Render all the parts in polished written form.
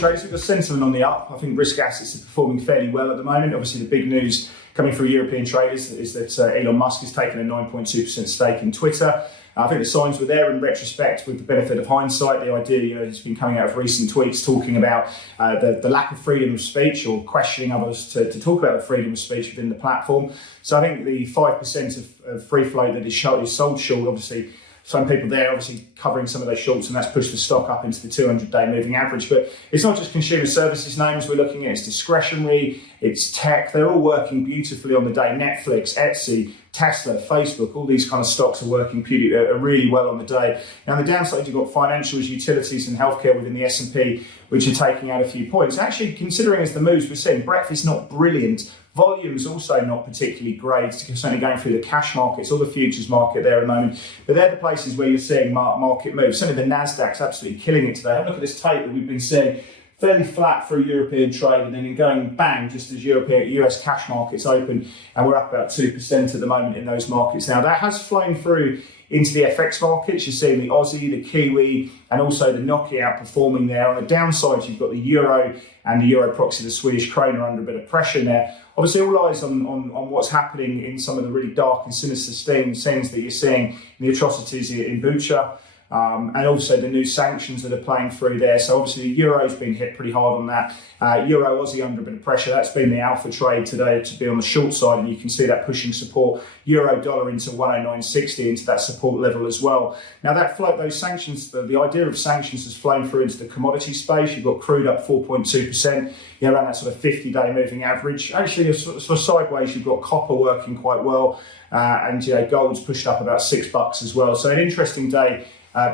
traders, we've got sentiment on the up. I think risk assets are performing fairly well at the moment. Obviously, the big news coming through European traders is that Elon Musk has taken a 9.2% stake in Twitter. I think the signs were there in retrospect with the benefit of hindsight. The idea, he's been coming out of recent tweets talking about the lack of freedom of speech or questioning others to talk about the freedom of speech within the platform. So I think the 5% of free float that is sold short, obviously, some people there obviously covering some of those shorts, and that's pushed the stock up into the 200-day moving average. But it's not just consumer services names we're looking at, it's discretionary, it's tech. They're all working beautifully on the day. Netflix, Etsy, Tesla, Facebook, all these kind of stocks are working really well on the day. Now, on the downside, you've got financials, utilities and healthcare within the S&P, which are taking out a few points. Actually, considering as the moves we're seeing, breadth is not brilliant. Volume is also not particularly great, certainly going through the cash markets or the futures market there at the moment. But they're the places where you're seeing market moves. Certainly the Nasdaq's absolutely killing it today. Have a look at this tape that we've been seeing. Fairly flat for a European trade, and then going bang just as US cash markets open, and we're up about 2% at the moment in those markets. Now that has flown through into the FX markets. You're seeing the Aussie, the Kiwi, and also the Nokia outperforming there. On the downside, you've got the Euro and the Euro proxy, the Swedish krona, under a bit of pressure there. Obviously, all eyes on what's happening in some of the really dark and sinister scenes that you're seeing in the atrocities in Bucha. And also the new sanctions that are playing through there. So obviously the Euro's been hit pretty hard on that. Euro Aussie under a bit of pressure. That's been the alpha trade today to be on the short side, and you can see that pushing support. Euro dollar into 109.60 into that support level as well. Now those sanctions, the idea of sanctions has flown through into the commodity space. You've got crude up 4.2%, around that sort of 50-day moving average. Actually, sort of sideways, you've got copper working quite well, and gold's pushed up about $6 as well. So an interesting day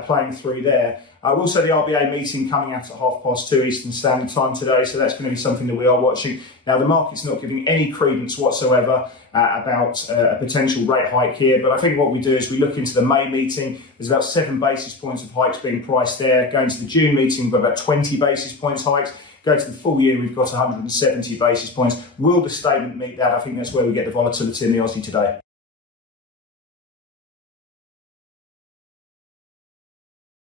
playing through there. Also the RBA meeting coming out at 2:30 Eastern Standard Time today, so that's going to be something that we are watching. Now the market's not giving any credence whatsoever about a potential rate hike here, but I think what we do is we look into the May meeting. There's about 7 basis points of hikes being priced there. Going to the June meeting, we've got about 20 basis points hikes. Go to the full year, we've got 170 basis points. Will the statement meet that? I think that's where we get the volatility in the Aussie today.